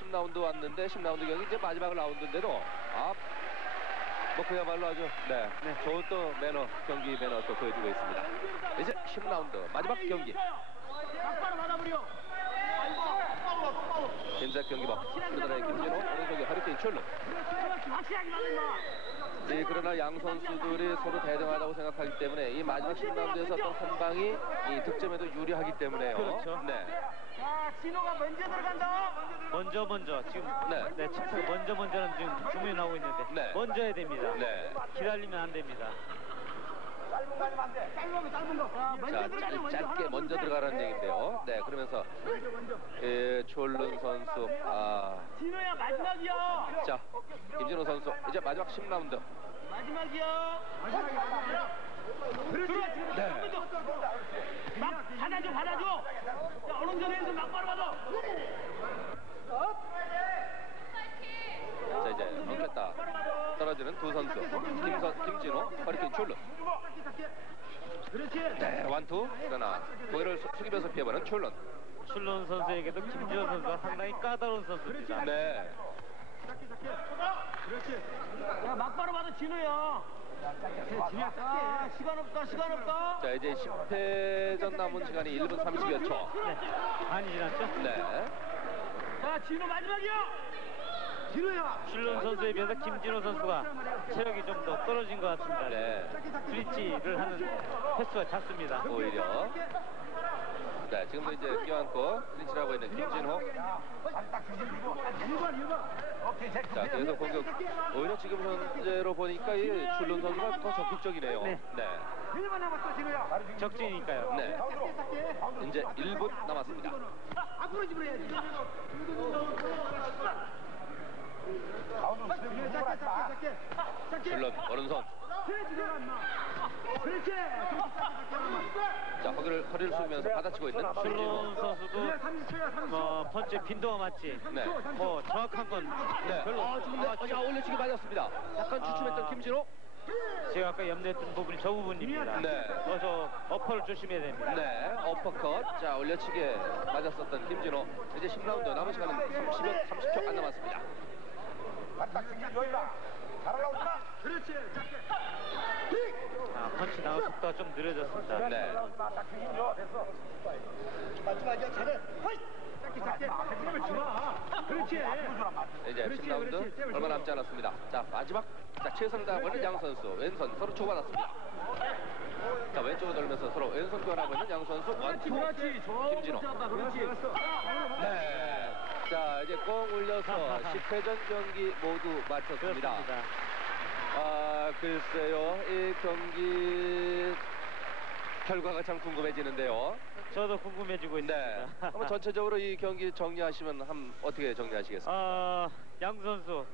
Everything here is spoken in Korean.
10라운드 왔는데 10라운드 경기 이제 마지막 라운드인데도 뭐 그야말로 아주 좋은 또 매너, 경기 매너 또 보여주고 있습니다. 이제 10라운드 마지막 경기. 흰색 경기복 우리나라의 김진호, 오른쪽에 허리케인 출루. 그러나 양 선수들이 서로 대등하다고 생각하기 때문에 이 마지막 10라운드에서 어떤 한 방이 이 득점에도 유리하기 때문에요. 그렇죠. 자, 진호가 먼저 들어간다. 먼저 지금 먼저는 지금 주문이 나오고 있는데 먼저 해야 됩니다. 기다리면 안 됩니다. 짧은 거 아니면 안 돼. 짧은 거. 자, 짧게 먼저 들어가라는 얘기인데요. 그러면서 졸른 선수 진호야 마지막이야. 자, 김진호 선수 이제 마지막 10라운드. 마지막이야. 그렇지. 막 받아줘. 자, 오른손에서 막 바로 받아. 자, 이제 멈췄다 떨어지는 두 선수. 김진호, 허리케인 출루. 그렇지. 완투. 그러나 고개를 숙이면서 피해보는 출룬. 출룬 선수에게도 김진호 선수가 상당히 까다로운 선수입니다. 그렇지. 야, 막바로 받아 진호야. 시간 없다. 네. 자, 이제 10회전 남은 시간이 1분 30여 초. 많이 지났죠? 자, 진호 마지막이야. 진호야. 출룬 선수에 비해서 김진호 선수가 체력이 좀 더 떨어진 것 같습니다. 브릿지를 하는 횟수가 작습니다. 오히려. 지금도 이제 껴안고 클린치를 하고 있는 김진호. 자, 계속 공격. 오히려 지금 현재로 보니까 이 출룬 선수가 더 적극적이네요. 적진이니까요. 이제 1분 남았습니다. 앞으로 집어야지. 출룬 오른손. 그렇지. 자, 허리를 숙이면서 받아치고 있는 출룬 선수도 펀치에 빈도가 맞지. 뭐 정확한 건 별로. 자, 올려치기 맞았습니다. 약간 주춤했던 김진호. 제가 아까 염려했던 부분이 저 부분입니다. 그래서 어퍼를 조심해야 됩니다. 어퍼컷. 자, 올려치기에 맞았었던 김진호. 이제 10라운드 남은 시간은 30초 안 남았습니다. 그렇지. 펀치 나온 속도가 좀 느려졌습니다. 마지막이야. 잘해. 그렇지. 이제 10라운드 얼마 남지 않았습니다. 자, 마지막. 자, 최선을 다하고 있는 양 선수. 왼손 서로 주고받았습니다. 자, 왼쪽으로 돌면서 서로 왼손 교환하고 있는 양 선수. 원투. 김진호. 자, 이제 공 올려서 10회전 경기 모두 마쳤습니다. 글쎄요, 이 경기 결과가 참 궁금해지는데요. 저도 궁금해지고 있습니다. 한번 전체적으로 이 경기 정리하시면 어떻게 정리하시겠습니까? 양 선수